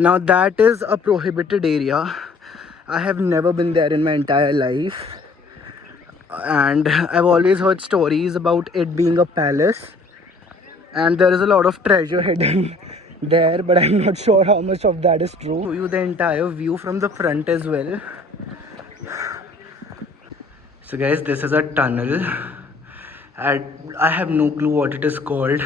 Now that is a prohibited area. I have never been there in my entire life, and I've always heard stories about it being a palace, and there is a lot of treasure hidden there, but I'm not sure how much of that is true. Show you the entire view from the front as well. So guys, this is a tunnel. I have no clue what it is called.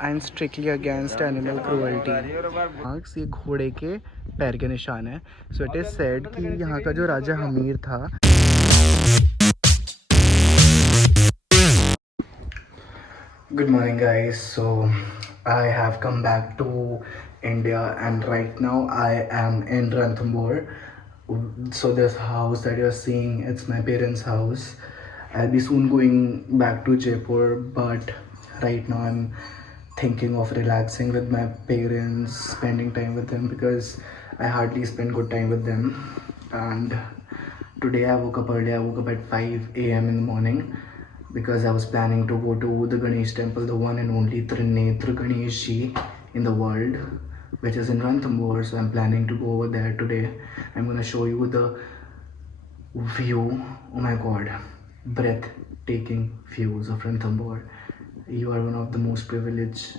I'm strictly against animal cruelty. Marks ये घोड़े के पैर के निशान है. So it is said कि यहाँ का जो राजा हमीर था. Good morning guys. So I have come back to India and right now I am in Ranthambore. So this house that you're seeing, it's my parents' house. I'll be soon going back to Jaipur, but right now I'm thinking of relaxing with my parents, spending time with them, because I hardly spend good time with them. And today I woke up early. I woke up at 5 a.m. in the morning because I was planning to go to the Ganesh temple, the one and only Trinetra Ganesh Ji in the world, which is in Ranthambore. So I'm planning to go over there today. I'm gonna show you the view. Oh my god, breathtaking views of Ranthambore. You are one of the most privileged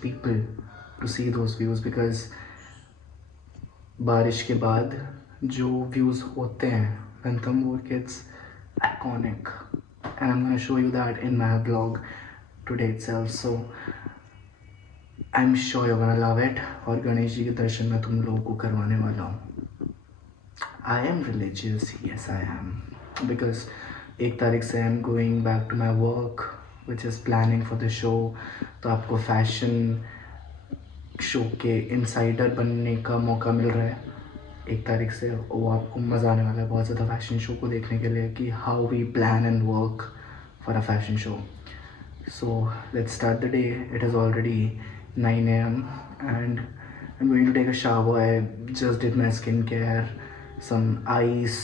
people to see those views, because बारिश के बाद जो views होते हैं Ranthambore के, it's iconic, and I'm gonna show you that in my vlog today itself. So I'm sure you're gonna love it. और गणेश जी के दर्शन मैं तुम लोगों को करवाने वाला हूँ. I am religious, yes I am, because 1 तारीख से I'm going back to my work, which is planning for the show. तो आपको फैशन शो के इनसाइडर बनने का मौका मिल रहा है 1 तारीख से. वो आपको मज़ा आने वाला है बहुत ज़्यादा फैशन शो को देखने के लिए, कि how we plan and work for a fashion show. So let's start the day. It is already 9 a.m. and I'm going to take a shower. I just did my skincare, some ice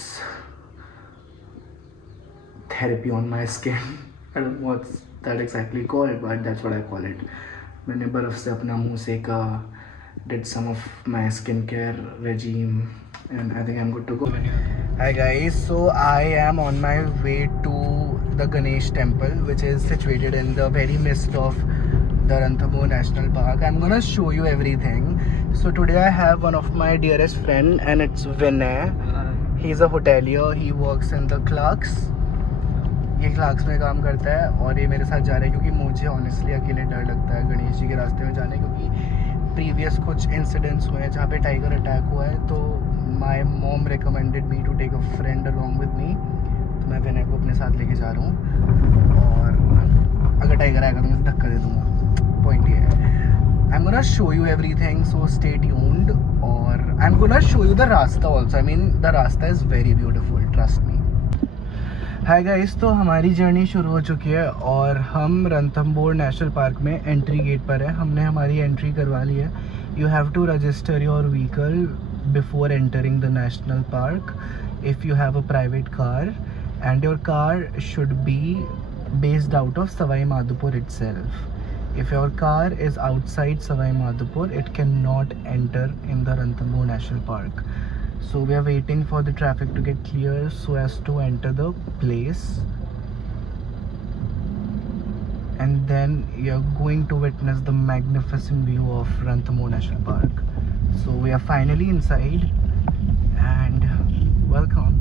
therapy on my skin. I don't know what's that exactly called, but that's what I call it. मैंने बर्फ़ से अपना मुंह सेका, did some of my skincare regime, and I think I'm good to go. Hi guys, so I am on my way to the Ganesh temple, which is situated in the very midst of the Ranthambore National Park. I'm gonna show you everything. So today I have one of my dearest friend, and it's Vinay. He's a hotelier. He works in the Clarks. ये Clarks में काम करता है, और ये मेरे साथ जा रहा है क्योंकि मुझे ऑनेस्टली अकेले डर लगता है गणेश जी के रास्ते में जाने, क्योंकि प्रीवियस कुछ इंसिडेंट्स हुए हैं जहाँ पे टाइगर अटैक हुआ है. तो my mom recommended me to take a friend along with me. तो मैं विनय को अपने साथ लेके जा रहा हूँ, और अगर टाइगर आएगा तो मैं धक्का दे दूँगा. पॉइंट ये है. I am gonna show you everything, so stay tuned. और I am gonna show you the रास्ता ऑल्सो. आई मीन द रास्ता is very beautiful, trust me. Hi guys, तो हमारी जर्नी शुरू हो चुकी है और हम रणथंभौर नेशनल पार्क में एंट्री गेट पर है. हमने हमारी एंट्री करवा ली है. You have to register your vehicle before entering the national park if you have a private car, and your car should be based out of Sawai Madhopur itself. If your car is outside Savai Madhopur, it cannot enter in the Ranthambore National Park. So we are waiting for the traffic to get clear so as to enter the place, and then you're going to witness the magnificent view of Ranthambore National Park. So we are finally inside, and welcome.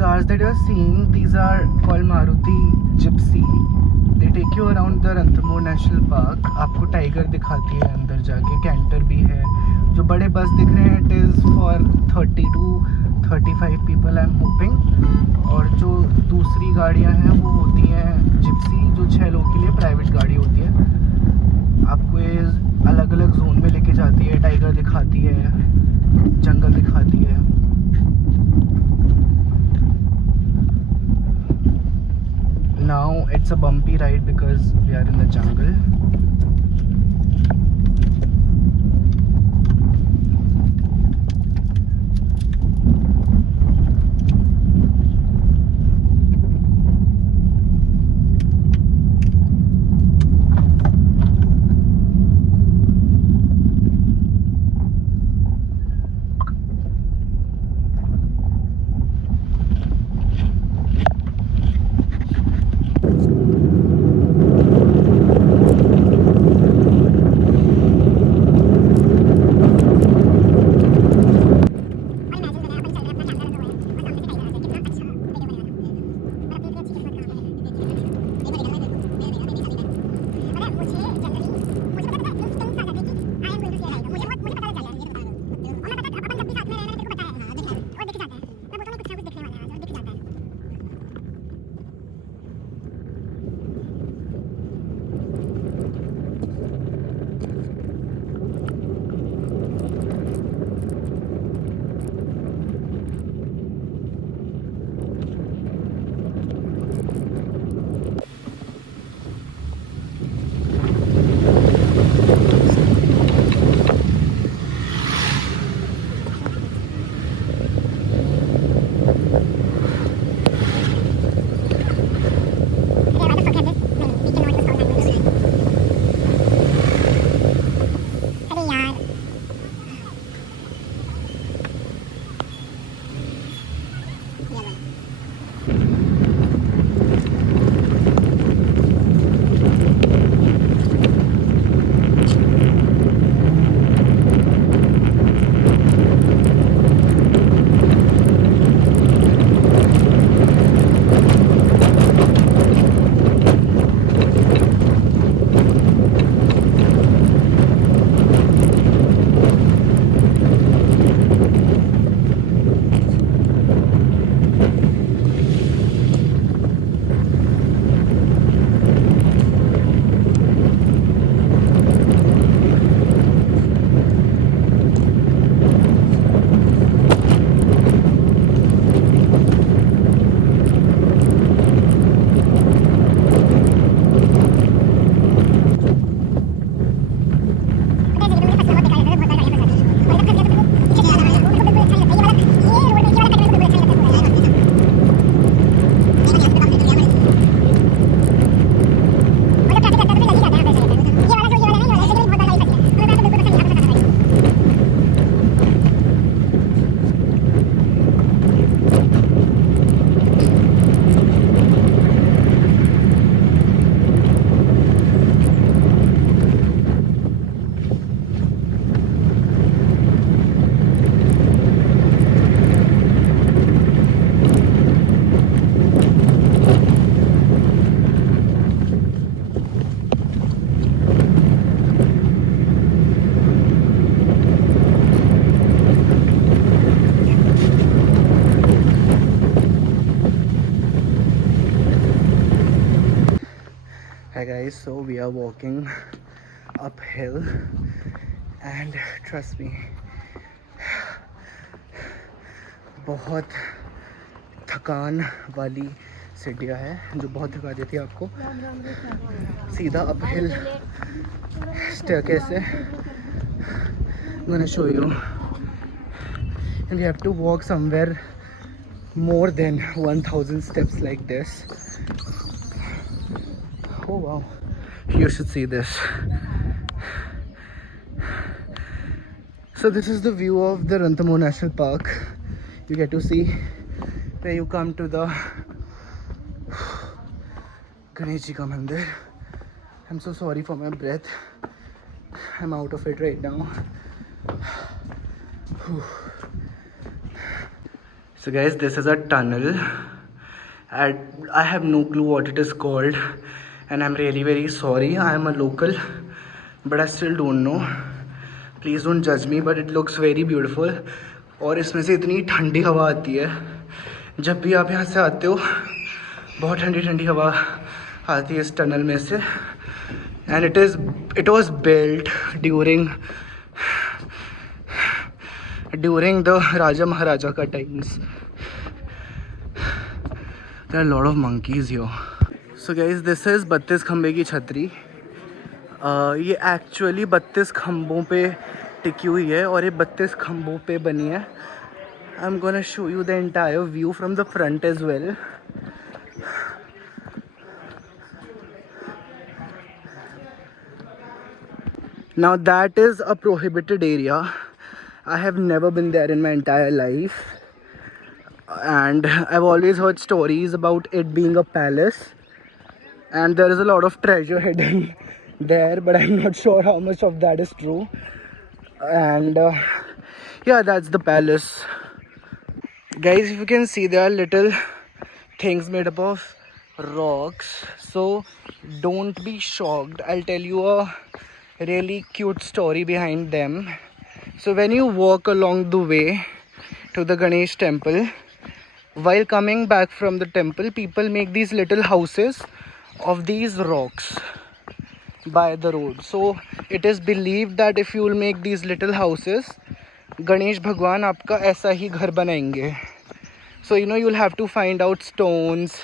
Cars that you're seeing, these are called Maruti Gypsy. They take you around the Ranthambore National Park. आपको tiger दिखाती है अंदर जाके. Canter भी है. जो बड़े बस दिख रहे हैं, it is for 30 to 35 people I'm hoping. और जो दूसरी गाड़ियाँ हैं वो होती हैं जिप्सी, जो 6 लोग के लिए प्राइवेट गाड़ी होती है. आपको ये अलग अलग जोन में लेके जाती है, टाइगर दिखाती है, जंगल दिखाती है। Now it's a bumpy ride because we are in the jungle. Hi guys, so we are walking uphill and trust me, बहुत थकान वाली सीढ़ियाँ है जो बहुत थका देती है आपको। सीधा अपहिल स्टेयरकेस है। I'm gonna show you, and we have to walk somewhere more than 1000 steps like this. Oh wow, you should see this. So this is the view of the Ranthambore National Park. You get to see where you come to the Ganesh Ji ka mandir. I'm so sorry for my breath. I'm out of it right now. So guys, this is a tunnel. I have no clue what it is called, and I'm really very sorry. I am a local, but I still don't know. Please don't judge me, but it looks very beautiful. और इसमें से इतनी ठंडी हवा आती है। जब भी आप यहाँ से आते हो बहुत ठंडी ठंडी हवा आती है इस टनल में से। and it was built during the Raja Maharaja ka times. There are a lot of monkeys here. So guys, this is 32 खंबे की छतरी. ये एक्चुअली 32 खंबों पे टिकी हुई है और ये 32 खंबों पे बनी है. I'm gonna show you the entire view from the front as well. Now that is a prohibited area. I have never been there in my entire life, and I've always heard stories about it being a palace, and there is a lot of treasure hidden there, but I'm not sure how much of that is true. And yeah, that's the palace. Guys, if you can see, there are little things made up of rocks, so don't be shocked. I'll tell you a really cute story behind them. So when you walk along the way to the Ganesh temple, while coming back from the temple, people make these little houses of these rocks by the road. So it is believed that if you will make these little houses, Ganesh भगवान आपका ऐसा ही घर बनाएंगे. So you know, you'll have to find out stones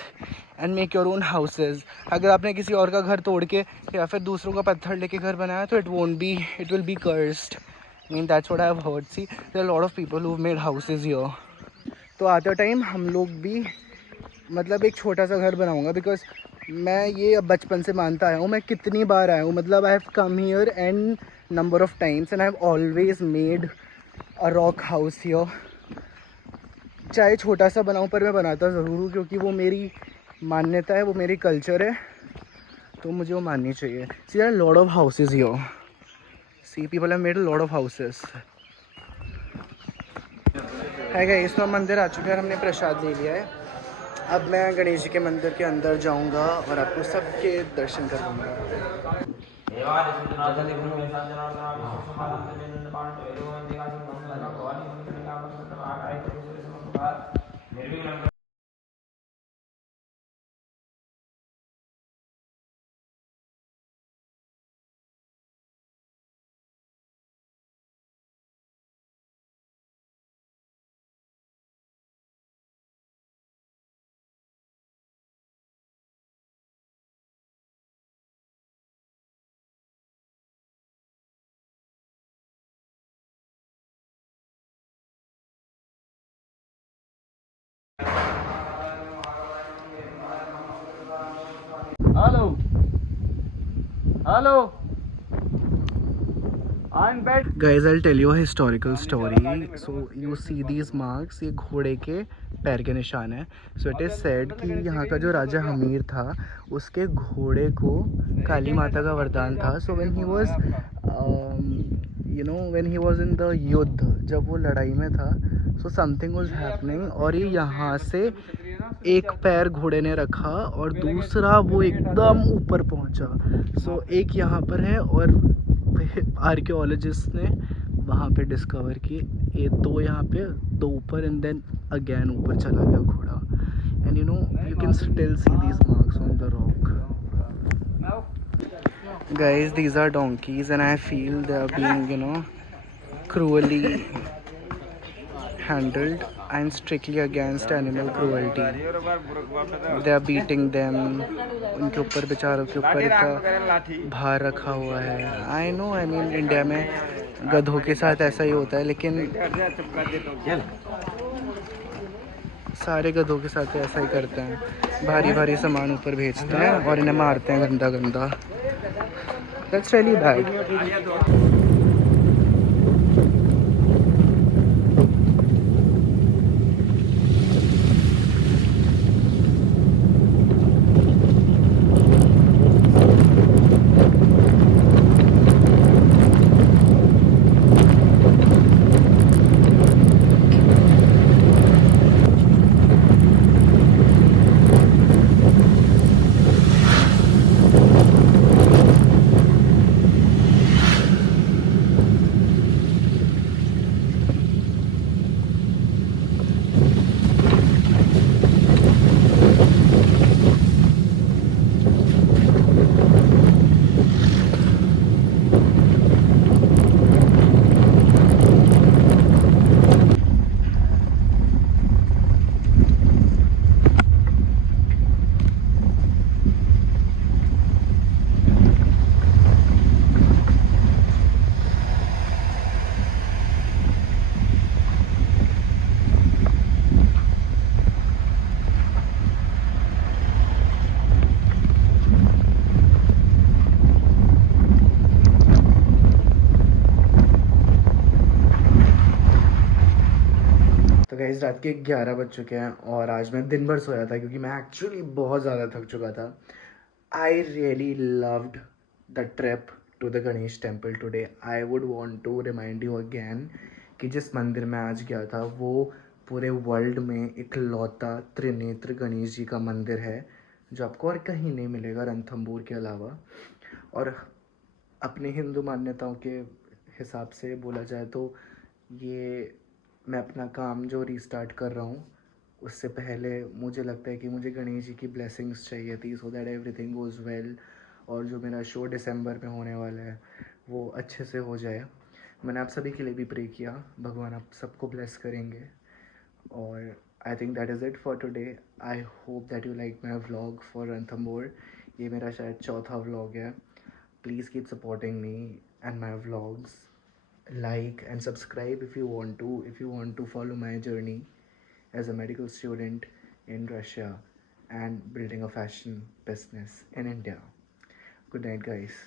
and make your own houses. अगर आपने किसी और का घर तोड़ के या फिर दूसरों का पत्थर लेके घर बनाया तो it will be cursed. I mean, that's what I've heard. See, there are a lot of people who've made houses here. तो आते टाइम हम लोग भी मतलब एक छोटा सा घर बनाऊंगा, बिकॉज मैं ये बचपन से मानता आया हूँ. मैं कितनी बार आया हूँ, मतलब I have come here and number of times and I have always made a rock house here. चाहे छोटा सा बनाऊँ पर मैं बनाता ज़रूर हूँ, क्योंकि वो मेरी मान्यता है, वो मेरी कल्चर है, तो मुझे वो माननी चाहिए. See there are lot of houses here. See people have made a lot of houses. Hey guys, तो हम मंदिर आ चुके हैं और हमने प्रसाद ले लिया है. अब मैं गणेश जी के मंदिर के अंदर जाऊंगा और आपको सबके दर्शन करवाऊंगा. Hello. I'm back. Guys, I'll tell you a historical story. So you see these marks, ये घोड़े के पैर के निशान है. So it is said कि यहाँ का जो राजा हमीर था, उसके घोड़े को काली माता का वरदान था. So when he was when he was in the युद्ध, जब वो लड़ाई में था, so something was happening और ये यहाँ से एक पैर घोड़े ने रखा और दूसरा वो एकदम ऊपर पहुँचा. So एक यहाँ पर है और आर्कियोलॉजिस्ट ने वहाँ पे डिस्कवर किए ये दो यहाँ पे, दो ऊपर एंड देन अगेन ऊपर चला गया घोड़ा. And you can still see these marks on the rock. Guys, these are donkeys and I feel they are being cruelly handled. I'm strictly against animal cruelty. They are beating them. उनके ऊपर बेचारों के ऊपर इतना भार रखा हुआ है. I know, I mean India में गधों के साथ ऐसा ही होता है, लेकिन सारे गधों के साथ ऐसा ही करते हैं. भारी भारी सामान ऊपर भेजते हैं और इन्हें मारते हैं गंदा गंदा. That's really bad. गाइस रात के 11 बज चुके हैं और आज मैं दिन भर सोया था क्योंकि मैं एक्चुअली बहुत ज़्यादा थक चुका था. I really loved the trip to the Ganesh temple today. I would want to remind you again कि जिस मंदिर में आज गया था वो पूरे वर्ल्ड में इकलौता त्रिनेत्र गणेश जी का मंदिर है जो आपको और कहीं नहीं मिलेगा रणथंभौर के अलावा. और अपनी हिंदू मान्यताओं के हिसाब से बोला जाए तो ये मैं अपना काम जो रीस्टार्ट कर रहा हूँ उससे पहले मुझे लगता है कि मुझे गणेश जी की ब्लेसिंग्स चाहिए थी so that everything goes well. और जो मेरा शो दिसंबर में होने वाला है वो अच्छे से हो जाए. मैंने आप सभी के लिए भी प्रे किया, भगवान आप सबको ब्लेस करेंगे. और I think that is it for today. I hope that you like my vlog for Ranthambore. ये मेरा शायद चौथा व्लॉग है. Please keep supporting me and my vlogs. Like and subscribe if you want to. If you want to follow my journey as a medical student in Russia and building a fashion business in India. Good night, guys.